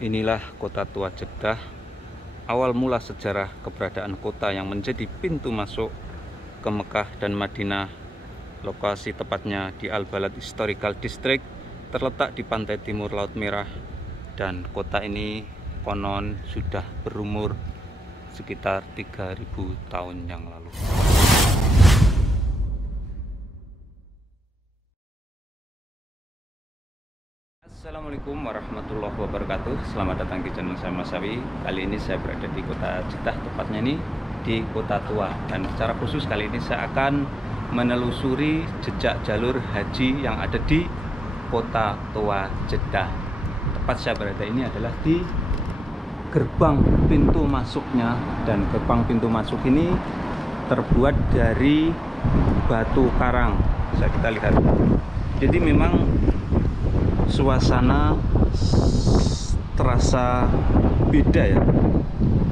Inilah kota tua Jeddah, awal mula sejarah keberadaan kota yang menjadi pintu masuk ke Mekah dan Madinah. Lokasi tepatnya di Al-Balad Historical District, terletak di pantai timur Laut Merah, dan kota ini konon sudah berumur sekitar 3000 tahun yang lalu. Assalamualaikum warahmatullahi wabarakatuh. Selamat datang di channel saya Mas Sawi. Kali ini saya berada di kota Jeddah, tepatnya ini di Kota Tua. Dan secara khusus kali ini saya akan menelusuri jejak jalur haji yang ada di Kota Tua Jeddah. Tempat saya berada ini adalah di gerbang pintu masuknya, dan gerbang pintu masuk ini terbuat dari batu karang. Bisa kita lihat. Jadi memang suasana terasa beda ya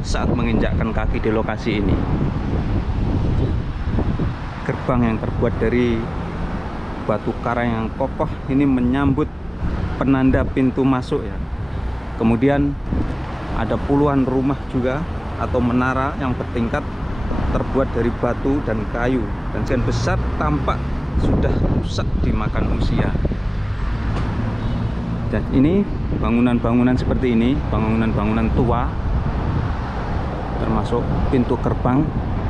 saat menginjakkan kaki di lokasi ini. Gerbang yang terbuat dari batu karang yang kokoh ini menyambut penanda pintu masuk ya. Kemudian ada puluhan rumah juga atau menara yang bertingkat terbuat dari batu dan kayu, dan sebagian besar tampak sudah rusak dimakan usia. Dan ini bangunan-bangunan seperti ini, bangunan-bangunan tua, termasuk pintu gerbang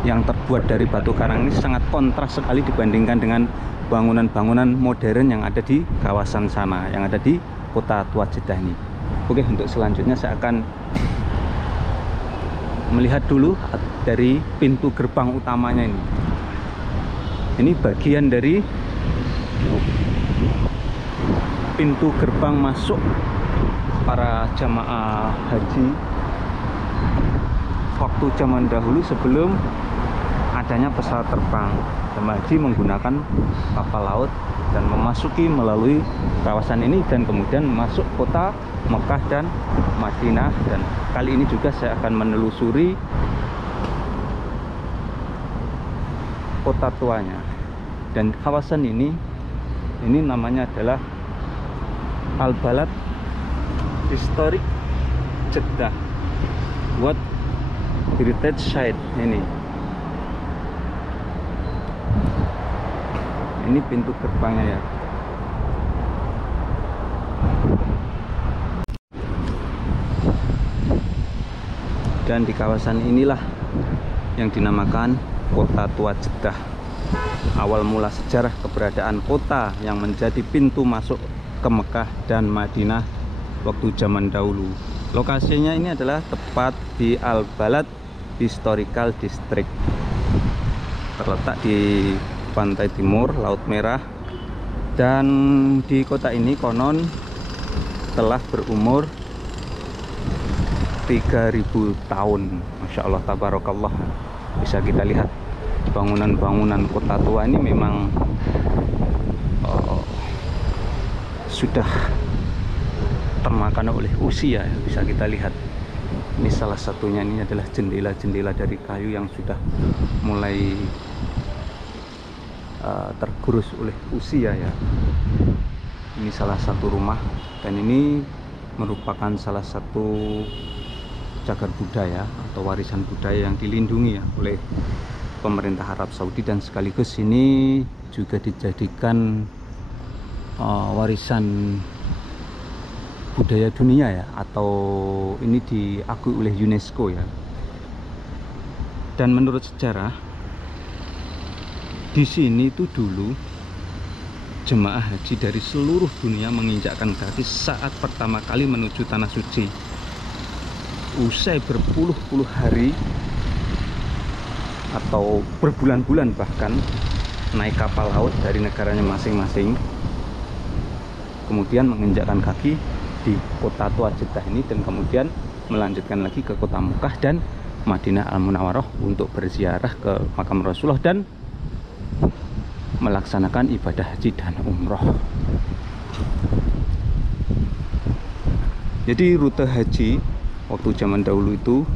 yang terbuat dari batu karang ini sangat kontras sekali dibandingkan dengan bangunan-bangunan modern yang ada di kawasan sana, yang ada di Kota Tua Jeddah ini. Oke, untuk selanjutnya saya akan melihat dulu dari pintu gerbang utamanya ini. Ini bagian dari pintu gerbang masuk para jamaah haji waktu zaman dahulu sebelum adanya pesawat terbang. Jamaah haji menggunakan kapal laut dan memasuki melalui kawasan ini dan kemudian masuk kota Mekah dan Madinah. Dan kali ini juga saya akan menelusuri kota tuanya. Dan kawasan ini namanya adalah Al-Balad Historic Jeddah World Heritage Site. Ini pintu gerbangnya ya. Dan di kawasan inilah yang dinamakan Kota Tua Jeddah, awal mula sejarah keberadaan kota yang menjadi pintu masuk ke Mekah dan Madinah waktu zaman dahulu. Lokasinya ini adalah tepat di Al-Balad Historical District, terletak di pantai timur Laut Merah, dan di kota ini konon telah berumur 3000 tahun. Masya Allah, tabarakallah. Bisa kita lihat bangunan-bangunan kota tua ini memang sudah termakan oleh usia ya. Bisa kita lihat ini salah satunya, ini adalah jendela-jendela dari kayu yang sudah mulai tergerus oleh usia ya. Ini salah satu rumah, dan ini merupakan salah satu cagar budaya atau warisan budaya yang dilindungi ya oleh pemerintah Arab Saudi, dan sekaligus ini juga dijadikan warisan budaya dunia ya, atau ini diakui oleh UNESCO ya. Dan menurut sejarah di sini itu dulu jemaah haji dari seluruh dunia menginjakkan kaki saat pertama kali menuju tanah suci. Usai berpuluh-puluh hari atau berbulan-bulan bahkan naik kapal laut dari negaranya masing-masing, kemudian menginjakkan kaki di Kota Tua Jeddah ini, dan kemudian melanjutkan lagi ke kota Mekah dan Madinah Al-Munawwarah untuk berziarah ke makam Rasulullah dan melaksanakan ibadah haji dan umroh. Jadi rute haji waktu zaman dahulu itu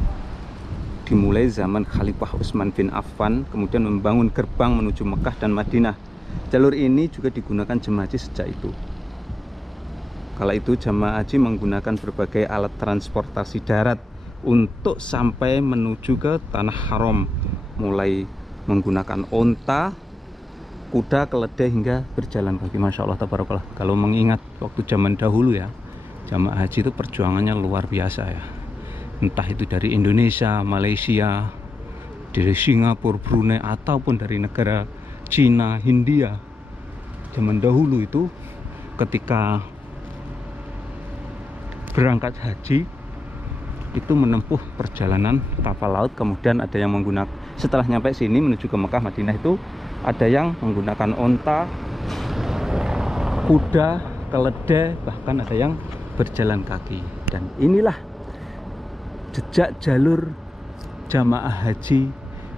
dimulai zaman Khalifah Utsman bin Affan, kemudian membangun gerbang menuju Mekah dan Madinah. Jalur ini juga digunakan jemaah haji sejak itu. Kala itu jamaah haji menggunakan berbagai alat transportasi darat untuk sampai menuju ke tanah haram, mulai menggunakan onta, kuda, keledai, hingga berjalan kaki. Masya Allah tabarakallah. Kalau mengingat waktu zaman dahulu ya, jamaah haji itu perjuangannya luar biasa ya. Entah itu dari Indonesia, Malaysia, dari Singapura, Brunei, ataupun dari negara Cina, Hindia. Zaman dahulu itu ketika berangkat haji itu menempuh perjalanan kapal laut, kemudian ada yang menggunakan, setelah nyampe sini menuju ke Mekah Madinah itu ada yang menggunakan onta, kuda, keledai, bahkan ada yang berjalan kaki. Dan inilah jejak jalur jamaah haji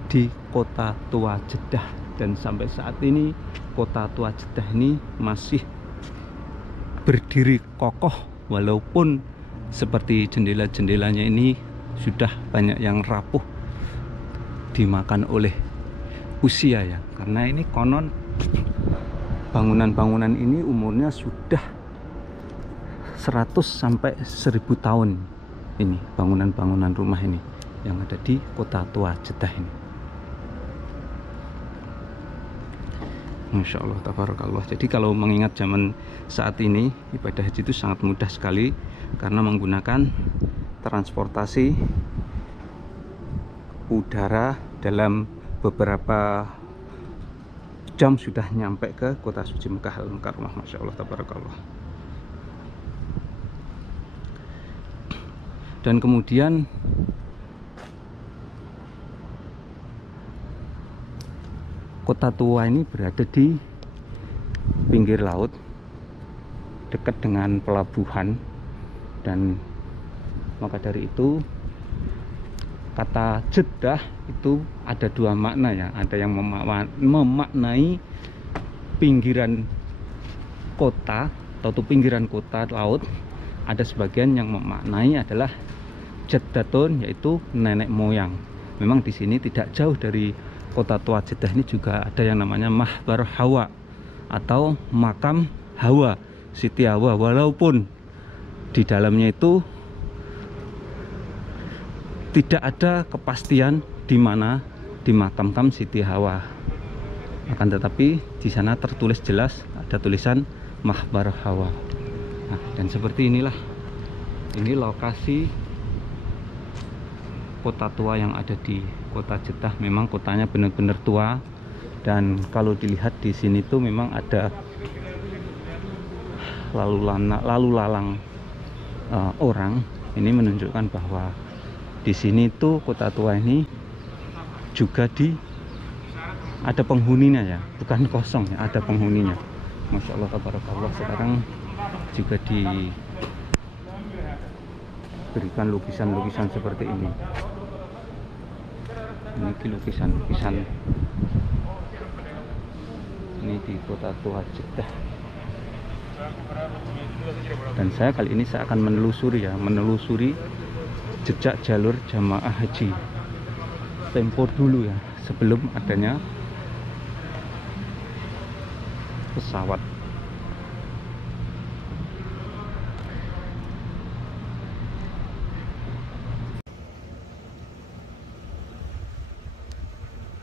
di Kota Tua Jeddah. Dan sampai saat ini Kota Tua Jeddah ini masih berdiri kokoh, walaupun seperti jendela-jendelanya ini sudah banyak yang rapuh dimakan oleh usia ya. Karena ini konon bangunan-bangunan ini umurnya sudah 100 sampai 1000 tahun. Ini bangunan-bangunan rumah ini yang ada di Kota Tua Jeddah ini. Masya Allah tabarakallah. Jadi kalau mengingat zaman saat ini, ibadah haji itu sangat mudah sekali karena menggunakan transportasi udara. Dalam beberapa jam sudah nyampe ke kota suci Mekah Al-Mukarramah. Masya Allah tabarakallah. Dan kemudian Kota Tua ini berada di pinggir laut, dekat dengan pelabuhan, dan maka dari itu kata Jeddah itu ada dua makna ya. Ada yang memaknai pinggiran kota atau pinggiran kota laut, ada sebagian yang memaknai adalah Jeddatun, yaitu nenek moyang. Memang di sini tidak jauh dari Kota Tua Jeddah ini juga ada yang namanya Mahbar Hawa atau makam Hawa, Siti Hawa, walaupun di dalamnya itu tidak ada kepastian di mana dimakamkan Siti Hawa. Akan tetapi di sana tertulis jelas, ada tulisan Mahbar Hawa. Nah, dan seperti inilah ini lokasi kota tua yang ada di Kota Jeddah. Memang kotanya benar-benar tua, dan kalau dilihat di sini tuh memang ada lalu lalang orang. Ini menunjukkan bahwa di sini tuh kota tua ini juga ada penghuninya ya, bukan kosong ya, ada penghuninya. Masya Allah tabarakallah. Sekarang juga diberikan lukisan-lukisan seperti ini. Ini lukisan-lukisan ini di Kota Tua Jeddah. Dan saya kali ini akan menelusuri jejak jalur jamaah haji tempo dulu ya, sebelum adanya pesawat.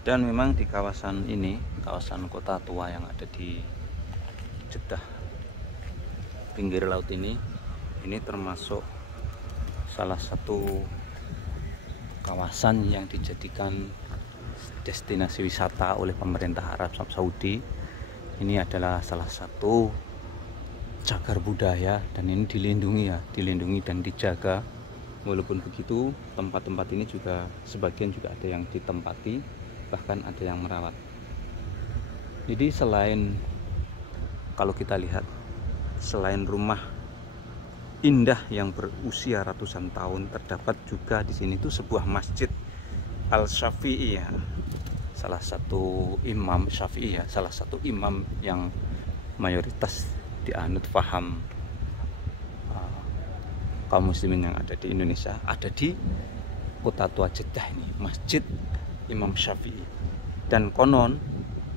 Dan memang di kawasan ini, kawasan Kota Tua yang ada di Jeddah, pinggir laut ini termasuk salah satu kawasan yang dijadikan destinasi wisata oleh pemerintah Arab Saudi. Ini adalah salah satu cagar budaya, dan ini dilindungi dan dijaga. Walaupun begitu, tempat-tempat ini juga sebagian juga ada yang ditempati, bahkan ada yang merawat. Jadi kalau kita lihat, selain rumah indah yang berusia ratusan tahun, terdapat juga di sini tuh sebuah masjid Al-Syafi'i ya, salah satu imam Syafi'i ya, salah satu imam yang mayoritas dianut paham kaum muslimin yang ada di Indonesia, ada di Kota Tua Jeddah ini, Masjid Imam Syafi'i. Dan konon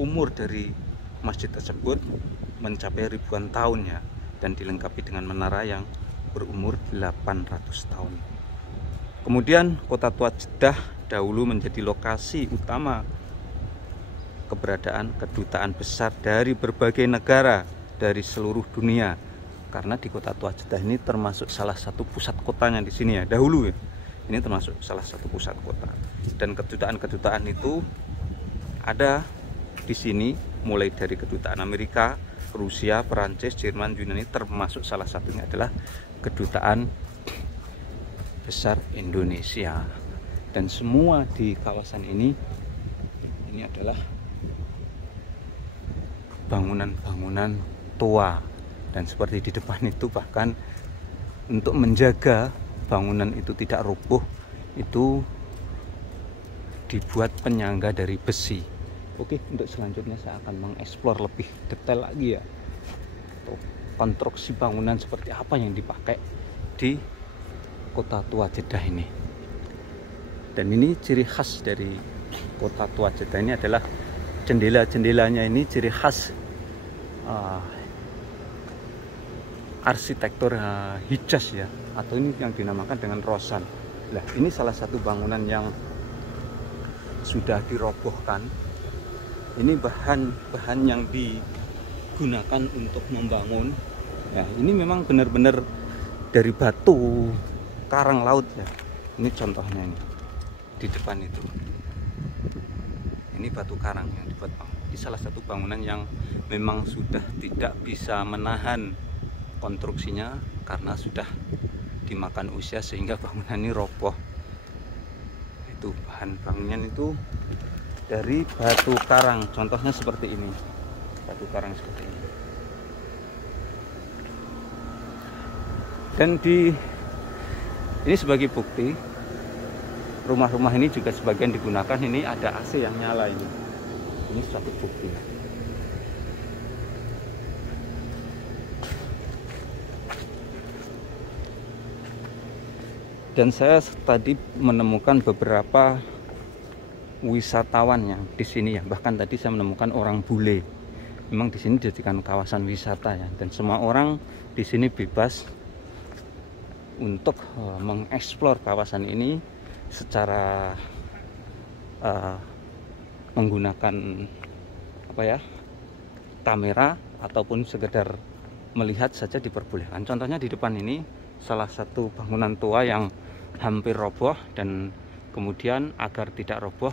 umur dari masjid tersebut mencapai ribuan tahun ya. dan dilengkapi dengan menara yang berumur 800 tahun. Kemudian kota tua Jeddah dahulu menjadi lokasi utama keberadaan kedutaan besar dari berbagai negara dari seluruh dunia. Karena di kota tua Jeddah ini termasuk salah satu pusat kotanya di sini ya, dahulu ya. Ini termasuk salah satu pusat kota. Dan kedutaan-kedutaan itu ada di sini, mulai dari kedutaan Amerika, Rusia, Perancis, Jerman, Yunani, termasuk salah satunya adalah kedutaan besar Indonesia. Dan semua di kawasan ini adalah bangunan-bangunan tua. Dan seperti di depan itu, bahkan untuk menjaga bangunan itu tidak roboh, itu dibuat penyangga dari besi. Oke, untuk selanjutnya saya akan mengeksplor lebih detail lagi ya, konstruksi bangunan seperti apa yang dipakai di kota tua Jeddah ini. Dan ini ciri khas dari kota tua Jeddah ini adalah jendela-jendelanya ini ciri khas arsitektur Hijaz ya, atau ini yang dinamakan dengan Rosan. Nah, ini salah satu bangunan yang sudah dirobohkan. Ini bahan yang digunakan untuk membangun. Nah, ini memang benar-benar dari batu karang laut ya. Ini contohnya ini di depan itu. Ini batu karang yang dibuat. Ini salah satu bangunan yang memang sudah tidak bisa menahan konstruksinya karena sudah dimakan usia sehingga bangunan ini roboh. Itu bahan bangunan itu dari batu karang, contohnya seperti ini, batu karang seperti ini. Dan ini sebagai bukti, rumah-rumah ini juga sebagian digunakan, ini ada AC yang nyala ini suatu bukti. Dan saya tadi menemukan beberapa wisatawan yang di sini ya, bahkan tadi saya menemukan orang bule. Memang di sini dijadikan kawasan wisata ya, dan semua orang di sini bebas untuk mengeksplor kawasan ini secara menggunakan kamera ataupun sekedar melihat saja diperbolehkan. Contohnya di depan ini salah satu bangunan tua yang hampir roboh, dan kemudian agar tidak roboh,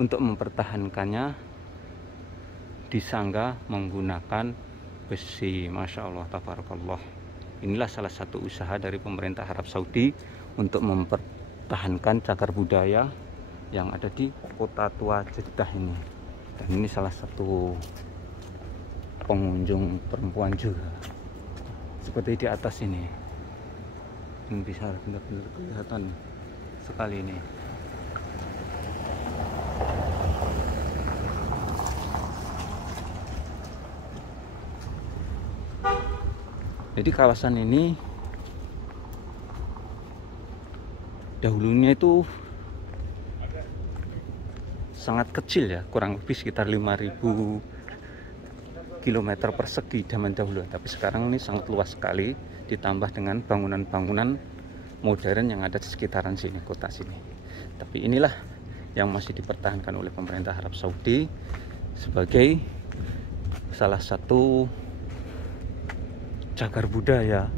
untuk mempertahankannya disangga menggunakan besi. Masya Allah, tabarakallah. Inilah salah satu usaha dari pemerintah Arab Saudi untuk mempertahankan cagar budaya yang ada di kota tua Jeddah ini. Dan ini salah satu pengunjung perempuan juga, seperti di atas ini bisa benar-benar kelihatan sekali ini. Jadi kawasan ini dahulunya itu sangat kecil ya, kurang lebih sekitar 5.000 km persegi zaman dahulu, tapi sekarang ini sangat luas sekali, ditambah dengan bangunan-bangunan modern yang ada di sekitaran sini, kota sini. Tapi inilah yang masih dipertahankan oleh pemerintah Arab Saudi sebagai salah satu cagar budaya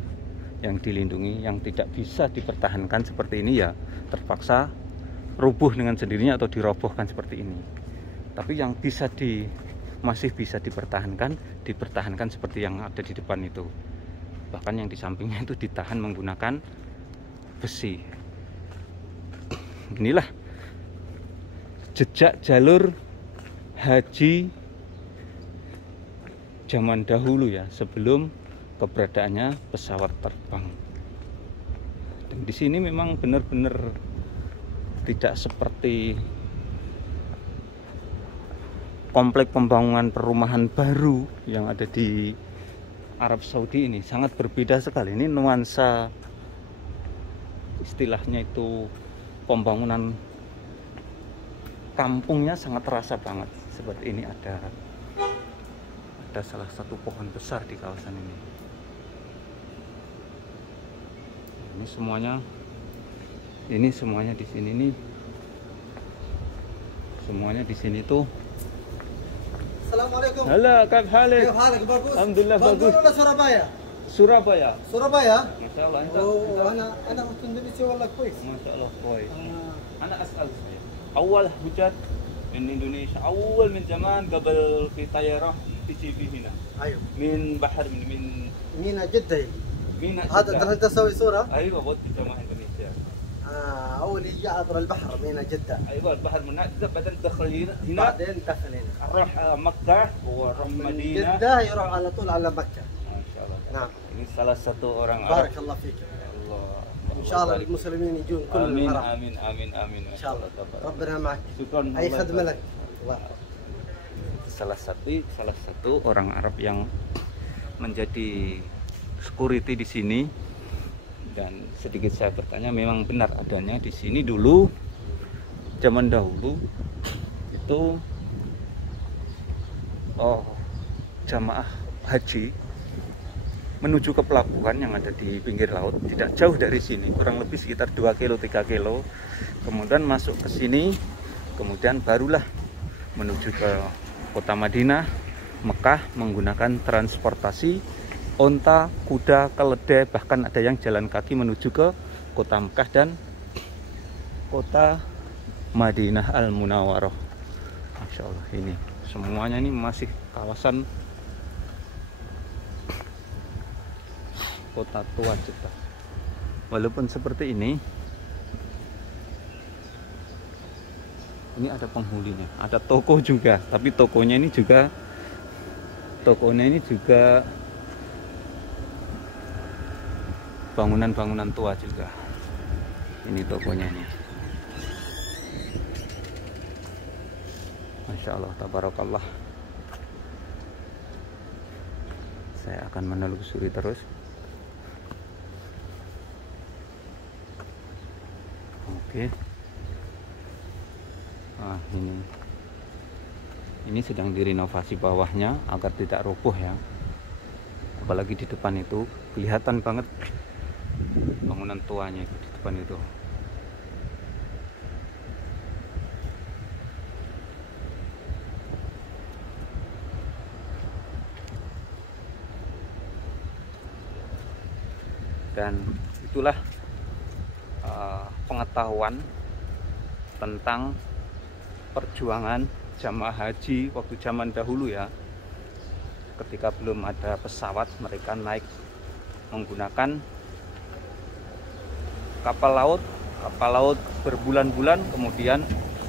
yang dilindungi, yang tidak bisa dipertahankan seperti ini ya, terpaksa rubuh dengan sendirinya atau dirobohkan seperti ini. Tapi yang masih bisa dipertahankan seperti yang ada di depan itu. Bahkan yang di sampingnya itu ditahan menggunakan besi. Inilah jejak jalur haji zaman dahulu ya, sebelum keberadaannya pesawat terbang. Dan di sini memang benar-benar tidak seperti komplek pembangunan perumahan baru yang ada di Arab Saudi ini, sangat berbeda sekali. Ini nuansa, istilahnya itu pembangunan kampungnya sangat terasa banget. Seperti ini ada ada salah satu pohon besar di kawasan ini. Ini semuanya di sini nih. Semuanya di sini tuh. Assalamualaikum. Halo, Kak Halid. Bagus. Alhamdulillah bagus. Bandung Surabaya. Surabaya. Surabaya. Masya Allah. Oh, أنا Indonesia والله كويس. Masya Allah, كويس. أنا أسأل أول هجرت من إندونيسيا أول من زمان قبل في طيارة تجي في هنا. أيوه. من بحر من مينا جدة. مينا هذا جدة. أنت تسوي صورة؟ أيوة ودي جماعة إندونيسيا. أول يجي عبر البحر مينا جدة. أيوة البحر من هناك بعدين تدخل هنا. بعدين دخل هنا. أروح مكة وأروح مدينة. جدة يروح على طول على مكة. ما شاء الله. نعم. Ini salah satu orang بارك Arab. الله فيك. Allah. إن شاء الله المسلمين يجون كل آمين العرب. آمين آمين آمين. إن شاء الله. ربنا معك. Syukran. أي خدمة لك. الله. Salah satu orang Arab yang menjadi security di sini. Dan sedikit saya bertanya, memang benar adanya di sini dulu, zaman dahulu itu jamaah haji menuju ke pelabuhan yang ada di pinggir laut, tidak jauh dari sini, kurang lebih sekitar 2 kilo 3 kilo, kemudian masuk ke sini, kemudian barulah menuju ke kota Madinah, Mekah menggunakan transportasi onta, kuda, keledai, bahkan ada yang jalan kaki menuju ke kota Mekah dan kota Madinah Al-Munawwarah. Masya Allah, ini semuanya ini masih kawasan kota tua Jeddah. Walaupun seperti ini ada penghuninya, ada toko juga, tapi tokonya ini juga bangunan-bangunan tua juga. Ini tokonya ini. Masya Allah, tabarakallah. Saya akan menelusuri terus. Oke. Nah, ini sedang direnovasi bawahnya agar tidak roboh ya. Apalagi di depan itu kelihatan banget bangunan tuanya itu di depan itu. Dan itulah pengetahuan tentang perjuangan jamaah haji waktu zaman dahulu ya. Ketika belum ada pesawat, mereka naik menggunakan kapal laut berbulan-bulan, kemudian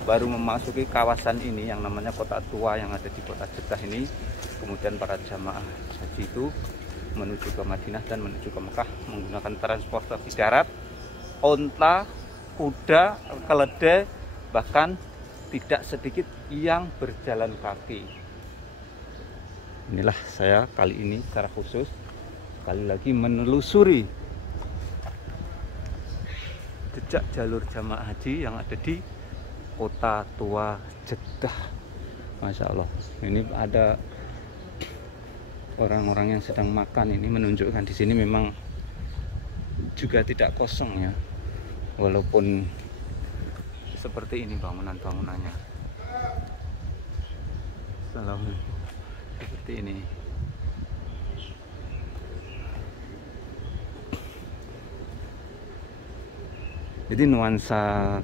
baru memasuki kawasan ini yang namanya kota tua yang ada di kota Jeddah ini. Kemudian para jamaah haji itu menuju ke Madinah dan menuju ke Mekah menggunakan transportasi darat, onta, kuda, keledai, bahkan tidak sedikit yang berjalan kaki. Inilah saya kali ini secara khusus sekali lagi menelusuri jejak jalur jamaah haji yang ada di kota tua Jeddah. Masya Allah, ini ada orang-orang yang sedang makan. Ini menunjukkan di sini memang juga tidak kosong ya, walaupun seperti ini bangunan-bangunannya. Assalamualaikum. Seperti ini. Jadi nuansa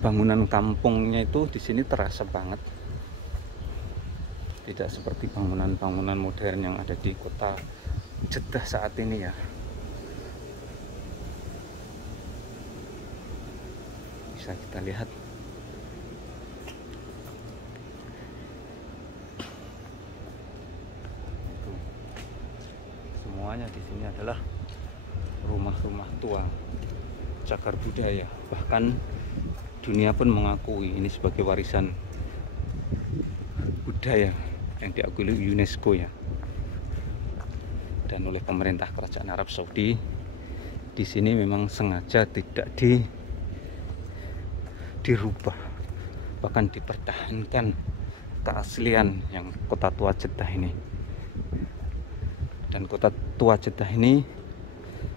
bangunan kampungnya itu di sini terasa banget. Tidak seperti bangunan-bangunan modern yang ada di kota Jeddah saat ini ya. Bisa kita lihat. Itu. Semuanya di sini adalah rumah-rumah tua, cagar budaya. Bahkan dunia pun mengakui ini sebagai warisan budaya yang diakui UNESCO ya, dan oleh pemerintah kerajaan Arab Saudi. Di sini memang sengaja tidak dirubah, bahkan dipertahankan keaslian yang kota tua Jeddah ini. Dan kota tua Jeddah ini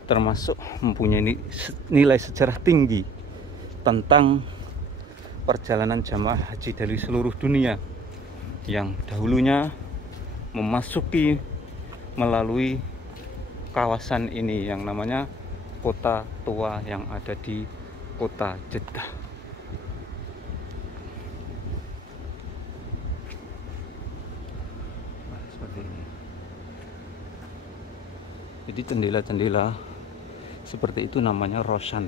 termasuk mempunyai nilai sejarah tinggi tentang perjalanan jamaah haji dari seluruh dunia yang dahulunya memasuki melalui kawasan ini yang namanya kota tua yang ada di kota Jeddah. Nah, seperti ini. Jadi jendela-jendela seperti itu namanya roshan.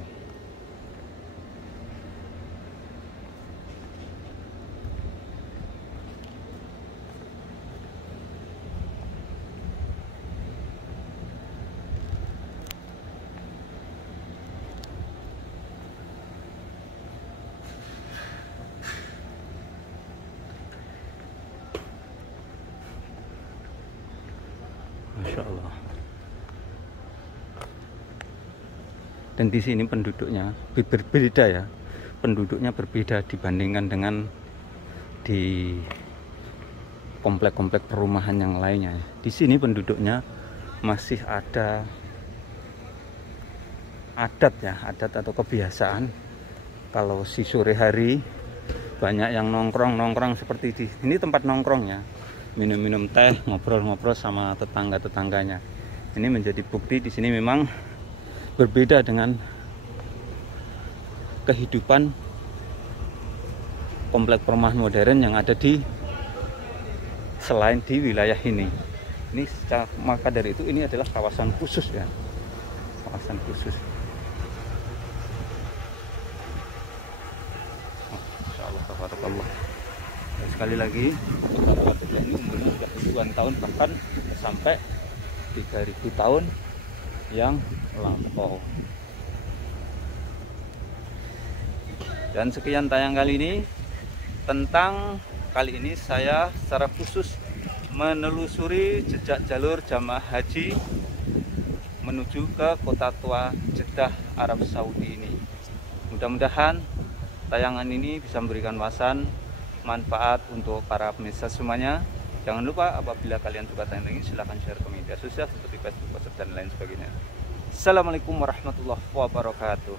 Masya Allah. Dan di sini penduduknya berbeda ya, penduduknya berbeda dibandingkan dengan di komplek-komplek perumahan yang lainnya. Di sini penduduknya masih ada adat ya, adat atau kebiasaan. Kalau si sore hari banyak yang nongkrong seperti di ini tempat nongkrongnya, minum-minum teh, ngobrol-ngobrol sama tetangga-tetangganya. Ini menjadi bukti di sini memang berbeda dengan kehidupan komplek perumahan modern yang ada di selain di wilayah ini. Maka dari itu ini adalah kawasan khusus ya, kawasan khusus. Insya Allah, tabarakallah. Dan sekali lagi, kota Jeddah ini umurnya sudah ribuan tahun, bahkan sampai 3000 tahun yang lampau. Dan sekian tayang kali ini. Kali ini saya secara khusus menelusuri jejak jalur jamaah haji menuju ke kota tua Jeddah, Arab Saudi ini. Mudah-mudahan tayangan ini bisa memberikan wawasan manfaat untuk para pemirsa semuanya. Jangan lupa apabila kalian suka tayangan ini silahkan share ke media sosial seperti Facebook, WhatsApp dan lain sebagainya. Assalamualaikum warahmatullahi wabarakatuh.